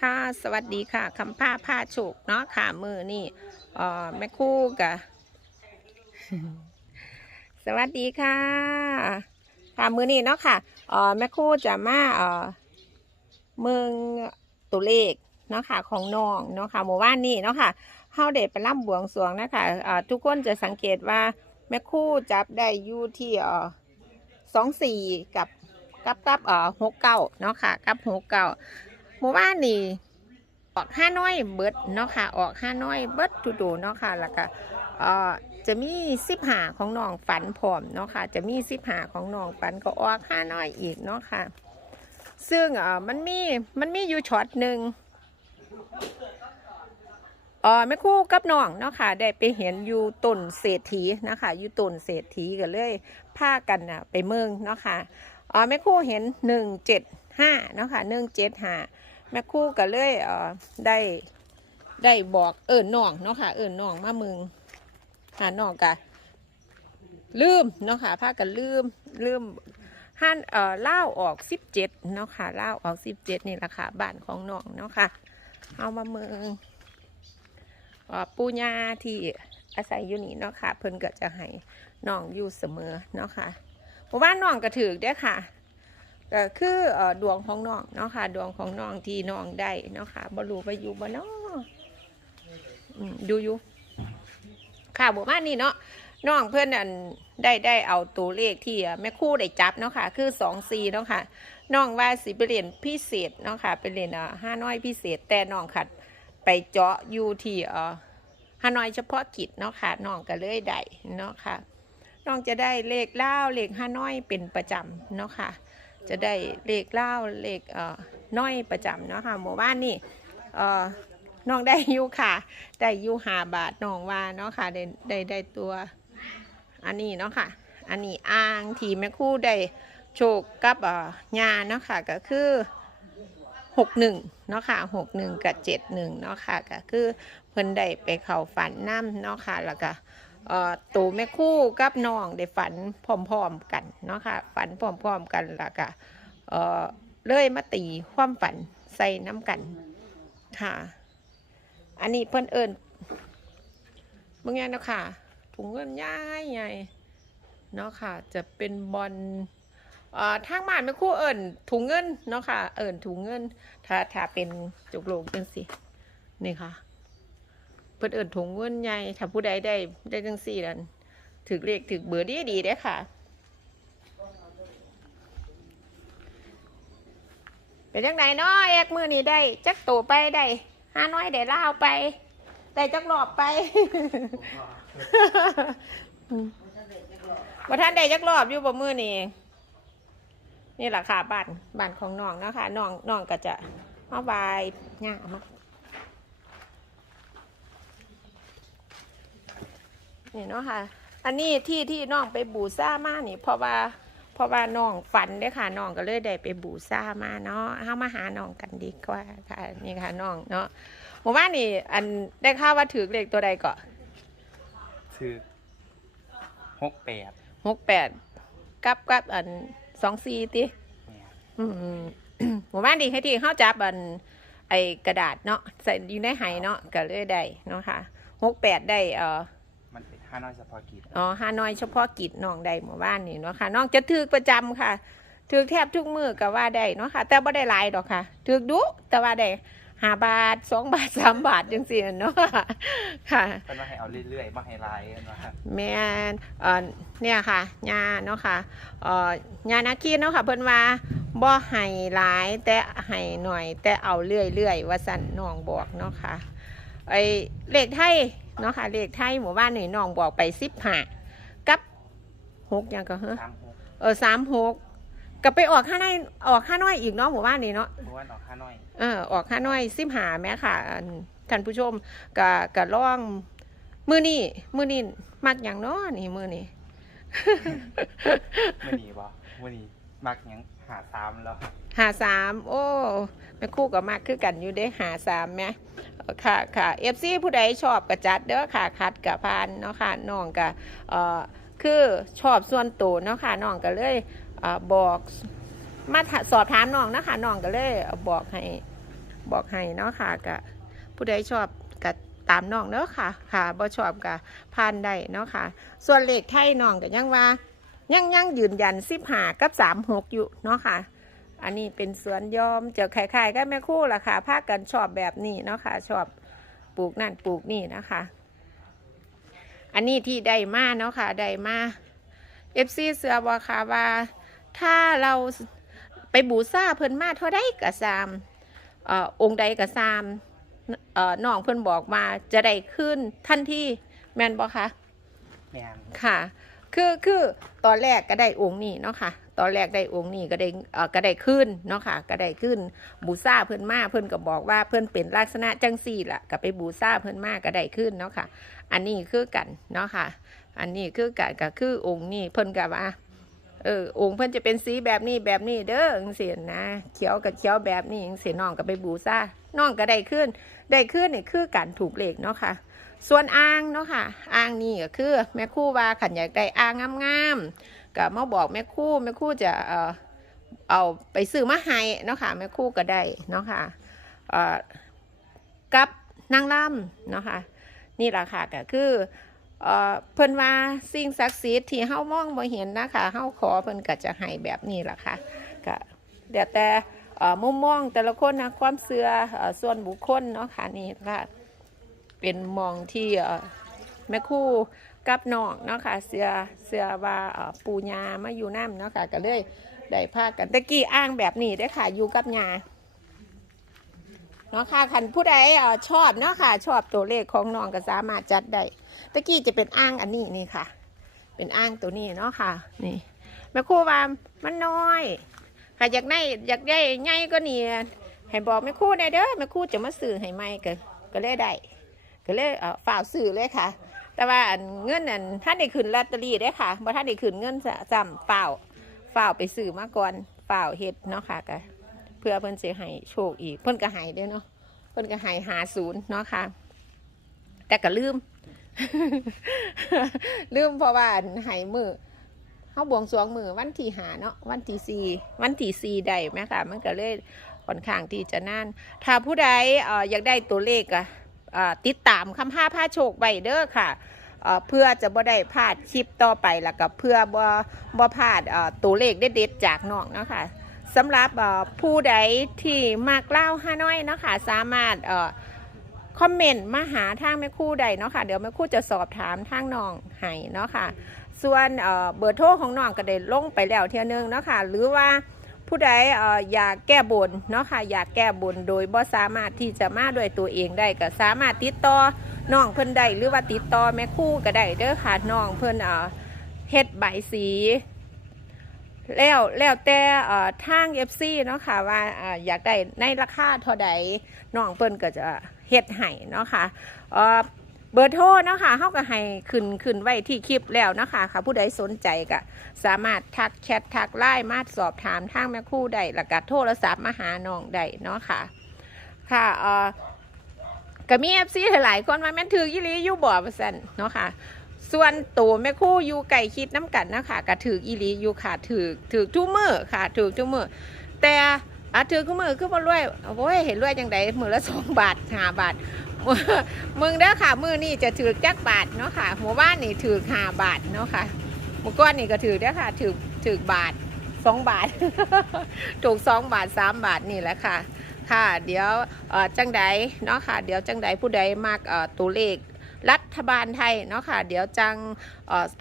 ค่ะ สวัสดีค่ะคำผ้าผ้าโฉกเนาะค่ะมือนี่อ่อแม่คู่กะสวัสดีค่ะ ค่ะมือนี่เนาะค่ะอ่อแม่คู่จะมาเอ่อเมืองตัวเลขเนาะค่ะของน้องเนาะค่ะหมู่บ้านนี่เนาะค่ะเฮาเด็ดไปร่ำบวงสวงนะคะเอ่อทุกคนจะสังเกตว่าแม่คู่จับได้อยู่ที่อ่อสองสี่กับกับกับเอ่อหกเก้าเนาะค่ะกับหกเก้า หมู่บ้านนี่ออกห้าน้อยเบิดเนาะค่ะ ออกห้าน้อยเบิดทุดูเนาะค่ะ แล้วก็เออจะมีสิบหาของน้องฝันพร้อมเนาะค่ะ จะมีสิบหาของน้องฝันก็ออกห้าน้อยอีกเนาะค่ะ ซึ่งเออมันมีมันมีอยู่ช็อตหนึ่งเออแม่คู่กับน้องเนาะค่ะได้ไปเห็นอยู่ต้นเศรษฐีนะคะอยู่ต้นเศรษฐีกันเลยพากันน่ะไปเมืองเนาะค่ะเออแม่คู่เห็นหนึ่งเจ็ดห้าเนาะค่ะหนึ่งเจ็ดห้า แม่ครู่ก็เลยเอ่อได้ได้บอกเอิญน้องเนาะค่ะ เอิญน้องมามึงหาน้องกะลืมเนาะค่ะพากันลืมลืมห้านเอ่อเล่าออกสิบเจ็ดเนาะค่ะเล่าออกสิบเจ็ดนี่แหละค่ะบ้านของน้องเนาะค่ะเอามาเมืองปู่ย่าที่อาศัยอยู่นี่เนาะค่ะ เพิ่นก็จะให้น้องอยู่เสมอเนาะค่ะหมู่บ้านน้องก็ถือเด้อค่ะ ก็คืออดวงของน้องเนาะค่ะ ดวงของน้องที่น้องได้เนาะค่ะบรูไปอยู่บ่เนาะอืมดูอยู่ค่ะบอกว่านี่เนาะน้องเพื่อนอันได้ได้เอาตัวเลขที่แม่คู่ได้จับเนาะค่ะ คือสองสี่เนาะค่ะน้องว่าสิไปเรียนพิเศษเนาะค่ะไปเรียนอ่าห้าน้อยพิเศษ แต่น้องขัดไปเจาะอยู่ที่ห้าน้อยเฉพาะกิจเนาะค่ะน้องก็เลยได้เนาะค่ะน้องจะได้เลขเล่าเลขห้าน้อยเป็นประจำเนาะค่ะ จะได้เลขเล่าเลขเอ่อน้อยประจำเนาะค่ะหมู่บ้านนี่เอ่อน้องได้อยู่ค่ะ ได้อยู่หาบาทน้องว่าเนาะค่ะได้ได้ได้ตัวอันนี้เนาะค่ะ อันนี้อ่างที่แม่คู่ได้โชคกับเอ่อยาเนาะค่ะก็คือหกหนึ่งเนาะค่ะหกหนึ่งกับเจ็ดหนึ่งเนาะค่ะก็คือเพิ่นได้ไปเข้าฝันน้ำเนาะค่ะแล้วก็ ตูแม่คู่กับน้องได้ฝันพร้อมๆกันเนาะค่ะฝันพร้อมๆกันล้วก็เออเลยมาตีความฝันใส่น้ำกันค่ะ อันนี้เพิ่นเอิญเมื่อไงเนาะค่ะ ถุงเงินย่ายใหญ่เนาะค่ะ จะเป็นบอลอ่อทางบ้านแม่คู่เอิญถุงเงินเนาะค่ะ เอิญถุงเงิน ถ้าถ้าเป็นจุกโลกจังสินี่ค่ะ เพิ่นเอิ้นถุงเงินใหญ่ถ้าผู้ใดได้ได้จังสี่นั่นถือเลขถือเบอร์ดีดีๆเด้ค่ะ เป็นจังไดเนาะเอกมือนี้ได้ จักโตไปได้ห้าน้อยได้ล่าวไป ได้จักรอบไปบ่ท่านได้จักรอบอยู่บ่มือนี้นี่แหละค่ะบ้านบ้านของน้องนะคะน้องน้องก็จะมาบายง่ายมา นี่เนาะค่ะ อันนี้ที่ที่น้องไปบูซ่ามานี่ เพราะว่าเพราะว่าน้องฝันเด้อค่ะน้องก็เลยได้ไปบูซ่ามาเนาะเข้ามาหาน้องกันดีกว่าค่ะนี่ค่ะน้องเนาะหมู่บ้านนี่ อันได้ข่าวว่าถือเลขตัวใดก็คือหกแปดหกแปดกับกับอันสองสี่ติเนี่ยอืมหมู่บ้านดีให้ที่เข้าจับอันไอกระดาษเนาะใส่อยู่ในไหเนาะก็เลยได้เนาะค่ะหกแปดได้เอ่อ มันเป็นห้าน้อยเฉพาะกิจอ๋อฮานอยเฉพาะกิจน้องได้หมู่บ้านนี่เนาะค่ะน้องจะถือประจำค่ะถือแทบทุกมือก็ว่าได้เนาะค่ะ แต่บ่ได้หลายดอกค่ะถือดุแต่ว่าได้ห้าบาทสองบาทสามบาทจังซี่เนาะค่ะเป็นว่าให้เอาเรื่อยๆมาให้ไลน์กันว่าแม่นเอ่อเนี่ยค่ะยาเนาะค่ะเอ่อยานาคีเนาะค่ะเพิ่นว่าบ่ให้หลายแต่ให้หน่อย แต่เอาเรื่อยๆว่าสั่นน้องบอกเนาะค่ะไอ้เลขไทย เนาะค่ะเลขไทยหมู่บ้านนี่น้องบอกไป15กับหกหยังก็เฮ้สามหกเออสามหกก็ไปออกค่าน้อยออกค่าน้อยอีกเนาะหมู่บ้านนี่เนาะเพราะว่าออกห้าน้อยเออออกค่าน้อยสิบหาแม่ค่ะอันท่านผู้ชมกะกะล่องมือนี่มือนี่มักอย่างเนาะนี่มือนี่มื่อนี้บ่มื่อนี้มักหยังหาสามแล้ว หาสามโอ้แม่คู่กับมากคือกันอยู่ได้หาสามแม่เออค่ะค่ะเอฟซีผู้ใดชอบกระจัดเด้อค่ะคัดกับพานเนาะค่ะน้องกะเอ่อคือชอบส่วนตัวเนาะค่ะน้องก็เลยเอ่อบอกมาสอบถามน้องนะคะน้องก็เลยบอกให้บอกให้เนาะค่ะกะผู้ใดชอบกะตามน้องเนาะค่ะ ค่ะบ่ชอบกะผ่านได้เนาะค่ะ ส่วนเลขไทยน้องก็ยังว่ายังยังยืนยันสิบหากับสามหกอยู่เนาะค่ะ อันนี้เป็นสวนยอมเจอคล้ายๆก็แม่ครู่ล่ะค่ะภาคกันชอบแบบนี้เนาะค่ะชอบปลูกนั่นปลูกนี่นะคะ อันนี้ที่ได้มาเนาะค่ะได้มาเอฟซีเสือบอกค่ะว่า ถ้าเราไปบูซาเพิ่นมาเท่าใดก็ซามเอ่อองค์ใดก็ซามเอ่อน้องเพิ่นบอกมาจะได้ขึ้นทันทีแม่นบ่คะแม่นค่ะ คือคือตอนแรกก็ได้องค์นี้เนาะค่ะ ตอนแรกได้องค์นี้ก็ได้เออก็ได้ขึ้นเนาะค่ะ ก็ได้ขึ้นบูซาเพิ่อนมาเพิ่อนก็บอกว่าเพิ่อนเป็นลักษณะจังสี่ละก็ไปบูซาเพิ่อนมาก็ได้ขึ้นเนาะค่ะ อันนี้คือกันเนาะค่ะ อันนี้คือกันก็คือองค์นี้เพิ่อนก็ว่าเออองค์เพิ่อนจะเป็นสีแบบนี้แบบนี้เด้อจังซี่นะเขียวกับเขียวแบบนี้จังซี่น้องก็ไปบูซาน้องก็ได้ขึ้น ได้ขึ้นนี่คือการถูกเลขเนาะค่ะ ส่วนอ่างเนาะค่ะอ่างนี่ก็คือแม่คู่ว่าขันอยากได้อ่างงามๆก็มาบอกแม่คู่แม่คู่จะเออเอาไปซื้อมาให้เนาะค่ะแม่คู่ก็ได้เนาะค่ะเออกับนางล่ำเนาะค่ะนี่แหละค่ะก็คือเออเพิ่นว่าสิ่งศักดิ์สิทธิ์ที่เฮามองบ่เห็นนะคะเฮาขอเพิ่นก็จะให้แบบนี้ล่ะค่ะก็เดี๋ยวแต่เอ่อมุมมองแต่ละคนนะความเชื่อเอ่อส่วนบุคคลเนาะค่ะนี่ค่ะ เป็นมองที่แม่คู่กับน้องเนาะค่ะเสือเสือว่าปูญามาอยู่น้ำเนาะค่ะก็เลยได้พากันตะกี้อ้างแบบนี้ได้ค่ะอยู่กับญาเนาะค่ะคันผู้ใดอชอบเนาะค่ะ ชอบตัวเลขของน้องก็สามารถจัดได้ตะกี้จะเป็นอ้างอันนี้นี่ค่ะ เป็นอ้างตัวนี้เนาะค่ะนี่แม่ครู่ว่ามันน้อยค่ะอยากได้อยากได้ใหญ่ก็นี่ให้บอกแม่ครู่ได้เด้อแม่ครู่จะมาซื้อให้ใหม่ก็ก็เลยได้ ก็เลยเออฝ่าสื่อเลยค่ะ แต่ว่าอันเงินอันท่านได้ขึ้นลอตเตอรี่ได้ค่ะบ่ท่านได้ขึ้นเงินจำเฝ่าวฝ่าไปซื้อมาก่อนเฝ่าเฮ็ดเนาะค่ะก็เพื่อเพิ่นสิให้โชคอีก เพิ่นก็ให้เด้เนาะเพิ่นก็ให้หาศูนย์เนาะค่ะ แต่ก็ลืม ลืมเพราะว่าอันให้มือเฮาบวงสรวงมือวันที่หาเนาะวันที่สี่วันที่สี่ได้ไหมค่ะ มันก็เลยค่อนข้างที่จะนานถ้าผู้ใดอออยากได้ตัวเลขอะ ติดตามคำห้าผ้าโชคไว้เด้อค่ะเพื่อจะบ่ได้พลาดคลิปต่อไปแล้วก็เพื่อบ่บ่พลาดตัวเลขเด็ดๆจากน้องเนาะค่ะสำหรับผู้ใดที่มากเล่าห้าน้อยเนาะค่ะสามารถคอมเมนต์มาหาทางแม่คู่ใดเนาะค่ะเดี๋ยวแม่คู่จะสอบถามทางน้องให้เนาะค่ะส่วนเบอร์โทรของน้องก็ได้ลงไปแล้วเที่ยนึงเนาะค่ะหรือว่า ผู้ใดเอ่ออยากแก้บนเนาะค่ะอยากแก้บนโดยบ่สามารถที่จะมาด้วยตัวเองได้ก็สามารถติดต่อน้องเพิ่นได้หรือว่าติดต่อแม่คู่ก็ได้เด้อค่ะน้องเพิ่นเอ่อเฮ็ดใบสีแล้วแล้วแต่เอ่อทาง FC เนาะค่ะว่าอ่าอยากได้ในราคาเท่าใดน้องเพิ่นก็จะเฮ็ดให้เนาะค่ะ เบอร์โทรเนาะค่ะเฮาก็ให้ขึ้นขึ้นไว้ที่คลิปแล้วเนาะค่ะค่ะผู้ใดสนใจก็สามารถทักแชททักไลน์มาสอบถามทางแม่คู่ได้แล้วก็โทรศัพท์มาหาน้องได้เนาะค่ะ ค่ะเออก็มี FC หลายคนว่าแม่นถือยี่ลียู่บ่ว่าซั่นเนาะค่ะส่วนตัวแม่คู่อยู่ไก่คิดน้ำกันนะคะก็ถืออีหลีอยู่ค่ะถือถือทุกมือค่ะถือทุกมือแต่ อะถือทุกมือคือบ่รวยโอ้ยเห็นรวยจังไดมือละสองบาทห้าบาทมึงเด้อค่ะมือนี่จะถือจักบาทเนาะค่ะหมู่บ้านนี่ถือห้าบาทเนาะค่ะเมื่ก่อนนี่ก็ถือเด้อค่ะถือถือบาทสองบาท ถูกสองบาทสามบาทนี่แหละค่ะ ค่ะ เดี๋ยวจังใดเนาะค่ะ เดี๋ยวจังใดผู้ใดมากตัวเลข รัฐบาลไทยเนาะค่ะ เดี๋ยวจัง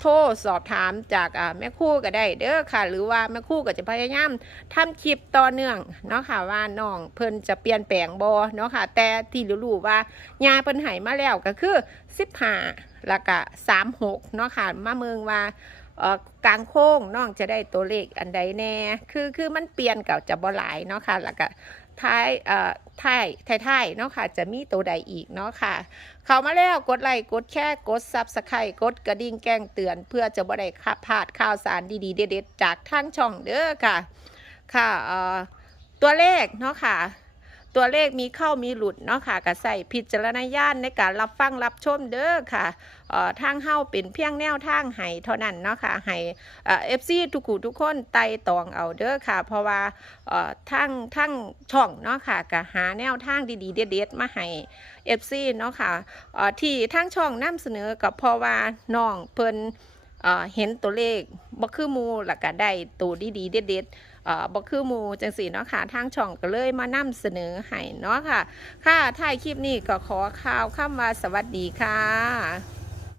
โทรสอบถามจากแม่คู่ก็ได้เด้อค่ะ หรือว่าแม่คู่ก็จะพยายามทำคลิปต่อเนื่องเนาะค่ะว่าน้องเพิ่นจะเปลี่ยนแปลงบ่เนาะค่ะ แต่ที่รู้ๆว่ายาเพิ่นให้มาแล้วก็คือ15แล้วก็36เนาะค่ะมาเมืองว่ากลางโค้งน้องจะได้ตัวเลขอันใดแน่ คือคือมันเปลี่ยนเกับจะบ่หลายเนาะค่ะแล้วก็ ท้ายเอ่อท้ายท้ายท้ายเนาะค่ะ จะมีตัวใดอีกเนาะค่ะ เข้ามาแล้วกดไลค์กดแชร์กดซับสไครต์กดกระดิ่งแก้งเตือน เพื่อจะบ่ได้พลาดข่าวสารดีๆเด็ดๆจากทางช่องเด้อค่ะ ค่ะเอ่อตัวเลขเนาะค่ะ ตัวเลขมีเข้ามีหลุดเนาะค่ะก็ใส่พิจารณญาณในการรับฟังรับชมเด้อค่ะเอ่อทางเฮาเป็นเพียงแนวทางให้เท่านั้นเนาะค่ะให้เอฟซีทุกคู่ทุกคนไต่ตองเอาเด้อค่ะ เพราะว่าเอ่อทั้งทั้งช่องเนาะค่ะก็หาแนวทางดีๆเด็ดๆมาให้ FC เนาะค่ะเอ่อที่ทางช่องนำเสนอกับเพราะว่าน้องเพิ่นเอ่อเห็นตัวเลขบ่คือมูแล้วก็ได้ตัวดีๆเด็ดๆ เอ่อบ่คือหมูจังสีเนาะค่ะทางช่องก็เลยมานำเสนอให้เนาะค่ะ ค่ะถ่ายคลิปนี้ก็ขอข่าวคำว่าสวัสดีค่ะ